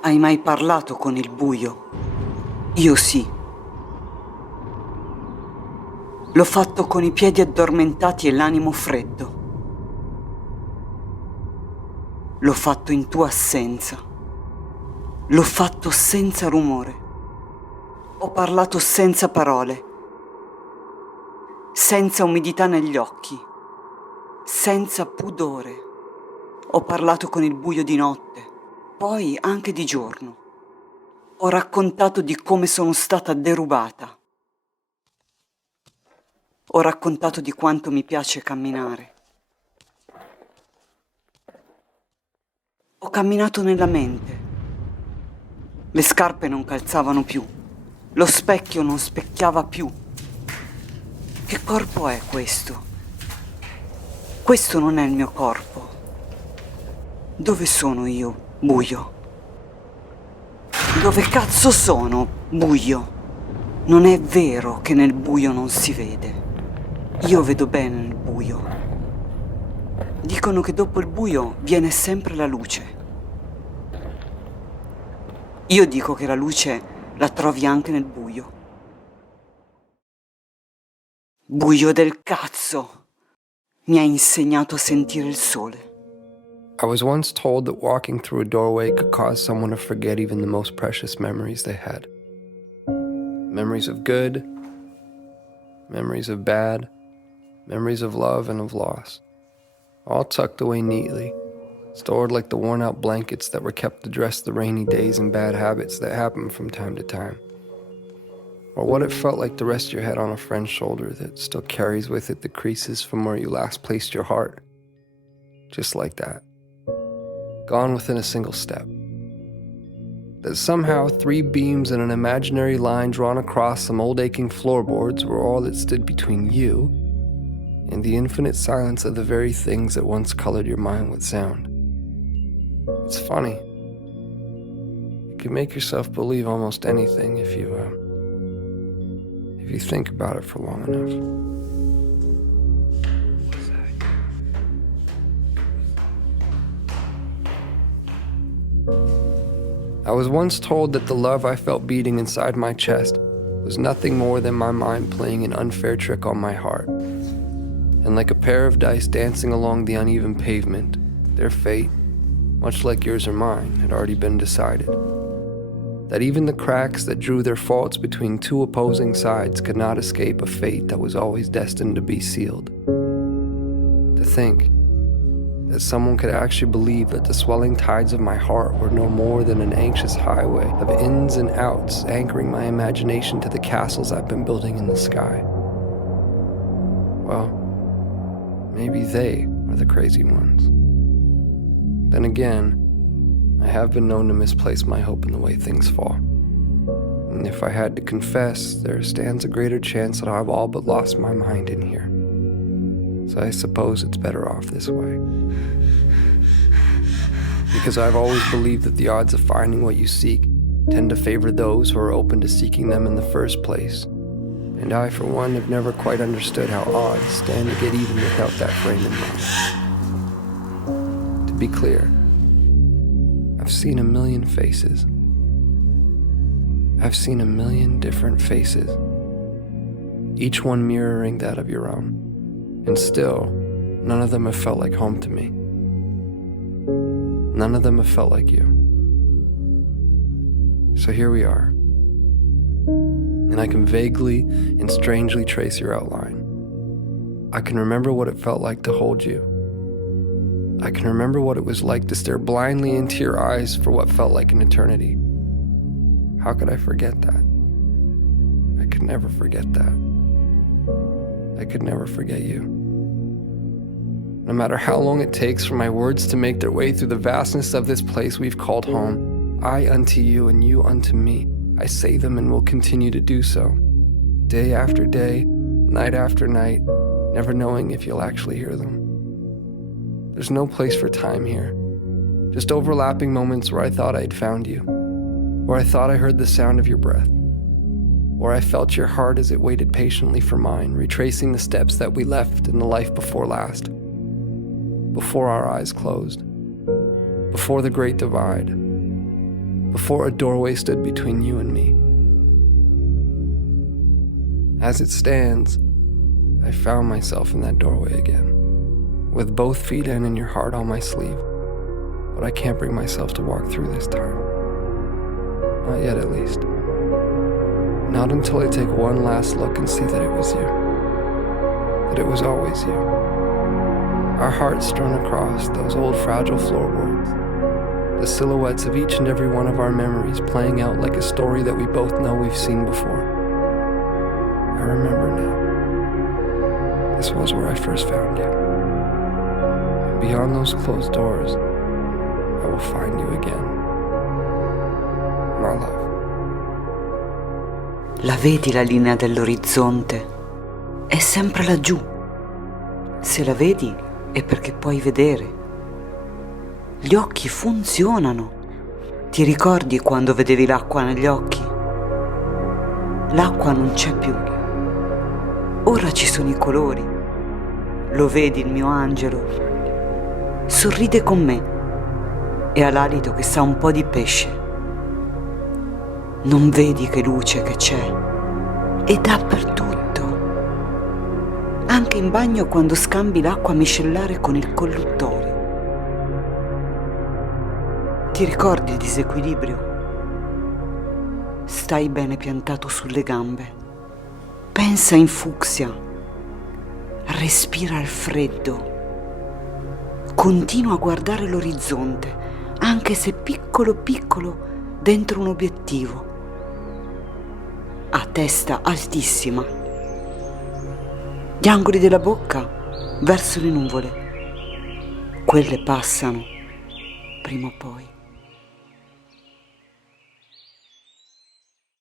Hai mai parlato con il buio? Io sì. L'ho fatto con i piedi addormentati e l'animo freddo. L'ho fatto in tua assenza. L'ho fatto senza rumore. Ho parlato senza parole. Senza umidità negli occhi. Senza pudore. Ho parlato con il buio di notte. Poi anche di giorno. Ho raccontato di come sono stata derubata. Ho raccontato di quanto mi piace camminare. Ho camminato nella mente. Le scarpe non calzavano più. Lo specchio non specchiava più. Che corpo è questo? Questo non è il mio corpo. Dove sono io, buio? Dove cazzo sono, buio? Non è vero che nel buio non si vede. Io vedo bene nel buio. Dicono che dopo il buio viene sempre la luce. Io dico che la luce la trovi anche nel buio. Buio del cazzo! Mi ha insegnato a sentire il sole. I was once told that walking through a doorway could cause someone to forget even the most precious memories they had. Memories of good, memories of bad, memories of love and of loss, all tucked away neatly, stored like the worn-out blankets that were kept to dress the rainy days and bad habits that happen from time to time. Or what it felt like to rest your head on a friend's shoulder that still carries with it the creases from where you last placed your heart. Just like that. Gone within a single step. That somehow 3 beams and an imaginary line drawn across some old aching floorboards were all that stood between you and the infinite silence of the very things that once colored your mind with sound. It's funny. You can make yourself believe almost anything if you think about it for long enough. I was once told that the love I felt beating inside my chest was nothing more than my mind playing an unfair trick on my heart. And like a pair of dice dancing along the uneven pavement, their fate, much like yours or mine, had already been decided. That even the cracks that drew their faults between 2 opposing sides could not escape a fate that was always destined to be sealed. To think that someone could actually believe that the swelling tides of my heart were no more than an anxious highway of ins and outs anchoring my imagination to the castles I've been building in the sky. Well, maybe they are the crazy ones. Then again, I have been known to misplace my hope in the way things fall. And if I had to confess, there stands a greater chance that I've all but lost my mind in here. So I suppose it's better off this way. Because I've always believed that the odds of finding what you seek tend to favor those who are open to seeking them in the first place. And I, for one, have never quite understood how odds stand to get even without that frame in mind. To be clear, I've seen a million faces. I've seen a million different faces, each one mirroring that of your own. And still, none of them have felt like home to me. None of them have felt like you. So here we are. And I can vaguely and strangely trace your outline. I can remember what it felt like to hold you. I can remember what it was like to stare blindly into your eyes for what felt like an eternity. How could I forget that? I could never forget that. I could never forget you. No matter how long it takes for my words to make their way through the vastness of this place we've called home, I unto you and you unto me, I say them and will continue to do so. Day after day, night after night, never knowing if you'll actually hear them. There's no place for time here. Just overlapping moments where I thought I'd found you, where I thought I heard the sound of your breath, or I felt your heart as it waited patiently for mine, retracing the steps that we left in the life before last, before our eyes closed, before the great divide, before a doorway stood between you and me. As it stands, I found myself in that doorway again, with both feet in and your heart on my sleeve, but I can't bring myself to walk through this time. Not yet, at least. Not until I take one last look and see that it was you. That it was always you. Our hearts strewn across those old fragile floorboards. The silhouettes of each and every one of our memories playing out like a story that we both know we've seen before. I remember now. This was where I first found you. And beyond those closed doors, I will find you again. My love. La vedi la linea dell'orizzonte? È sempre laggiù. Se la vedi è perché puoi vedere. Gli occhi funzionano. Ti ricordi quando vedevi l'acqua negli occhi? L'acqua non c'è più. Ora ci sono i colori. Lo vedi il mio angelo? Sorride con me e ha l'alito che sa un po' di pesce. Non vedi che luce che c'è? E dappertutto. Anche in bagno quando scambi l'acqua micellare con il colluttorio. Ti ricordi il disequilibrio? Stai bene piantato sulle gambe. Pensa in fucsia. Respira il freddo. Continua a guardare l'orizzonte, anche se piccolo piccolo dentro un obiettivo. A testa altissima. Gli angoli della bocca verso le nuvole. Quelle passano, prima o poi.